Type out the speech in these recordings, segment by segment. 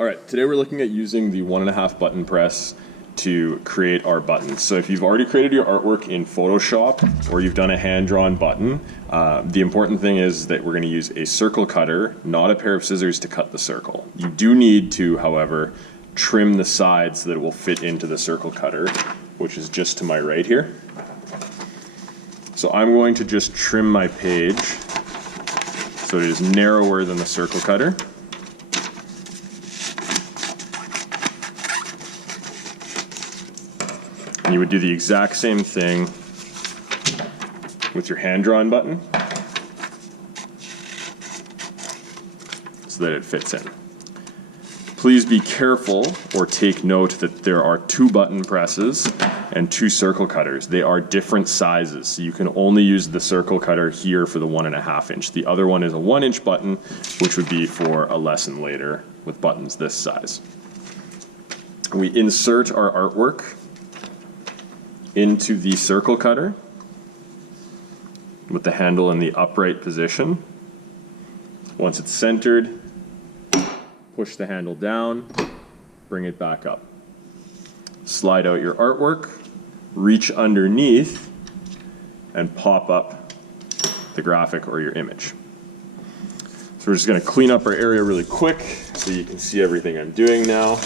All right, today we're looking at using the 1.5 button press to create our buttons. So if you've already created your artwork in Photoshop or you've done a hand-drawn button, the important thing is that we're going to use a circle cutter, not a pair of scissors to cut the circle. You do need to, however, trim the sides so that it will fit into the circle cutter, which is just to my right here. So I'm going to just trim my page so it is narrower than the circle cutter. And you would do the exact same thing with your hand-drawn button so that it fits in. Please be careful or take note that there are 2 button presses and 2 circle cutters. They are different sizes, so you can only use the circle cutter here for the 1.5 inch. The other one is a 1 inch button, which would be for a lesson later with buttons this size. We insert our artwork into the circle cutter with the handle in the upright position. Once it's centered, push the handle down, bring it back up. Slide out your artwork, reach underneath, and pop up the graphic or your image. So we're just going to clean up our area really quick so you can see everything I'm doing now.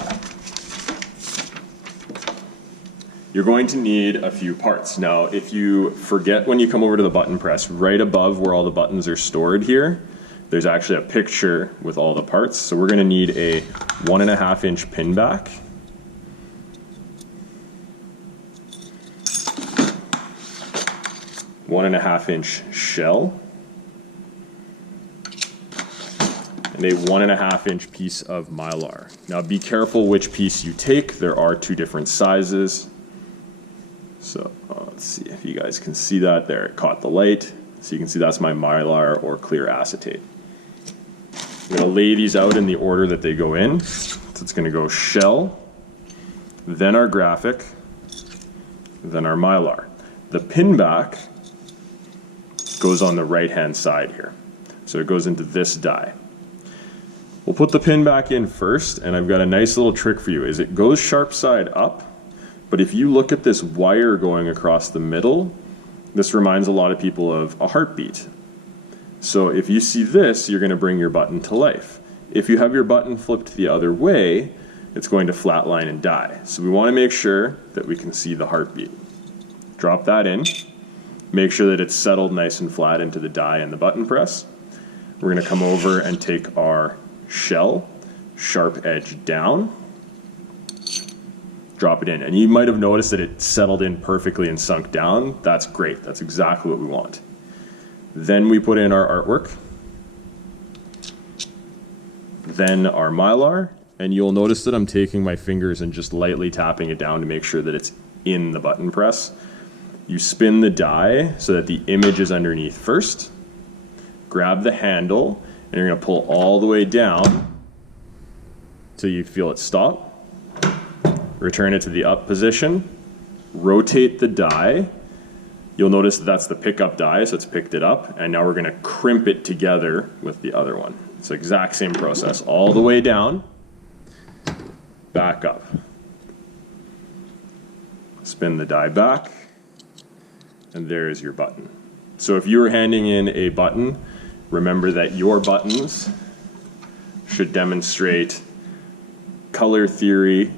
You're going to need a few parts. Now, if you forget when you come over to the button press, right above where all the buttons are stored here, there's actually a picture with all the parts. So we're going to need a 1.5 inch pin back. .5 inch shell. And a 1.5 inch piece of Mylar. Now be careful which piece you take. There are 2 different sizes. So let's see if you guys can see that there. It caught the light. So you can see that's my Mylar or clear acetate. I'm going to lay these out in the order that they go in. So it's going to go shell, then our graphic, then our Mylar. The pin back goes on the right hand side here. So it goes into this die. We'll put the pin back in first, and I've got a nice little trick for you. Is it goes sharp side up, but if you look at this wire going across the middle, this reminds a lot of people of a heartbeat. So if you see this, you're going to bring your button to life. If you have your button flipped the other way, it's going to flatline and die. So we want to make sure that we can see the heartbeat. Drop that in. Make sure that it's settled nice and flat into the die and the button press. We're going to come over and take our shell, sharp edge down, drop it in. And you might have noticed that it settled in perfectly and sunk down. That's great. That's exactly what we want. Then we put in our artwork, then our Mylar, and you'll notice that I'm taking my fingers and just lightly tapping it down to make sure that it's in the button press. You spin the die so that the image is underneath first, grab the handle, and you're going to pull all the way down till you feel it stop. Return it to the up position, rotate the die. You'll notice that that's the pickup die, so it's picked it up, and now we're going to crimp it together with the other one. It's the exact same process, all the way down, back up. Spin the die back, and there's your button. So if you were handing in a button, remember that your buttons should demonstrate color theory,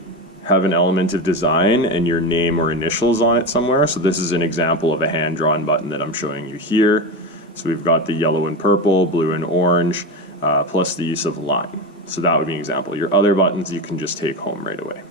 have an element of design, and your name or initials on it somewhere. So this is an example of a hand-drawn button that I'm showing you here. So we've got the yellow and purple, blue and orange, plus the use of line. So that would be an example. Your other buttons you can just take home right away.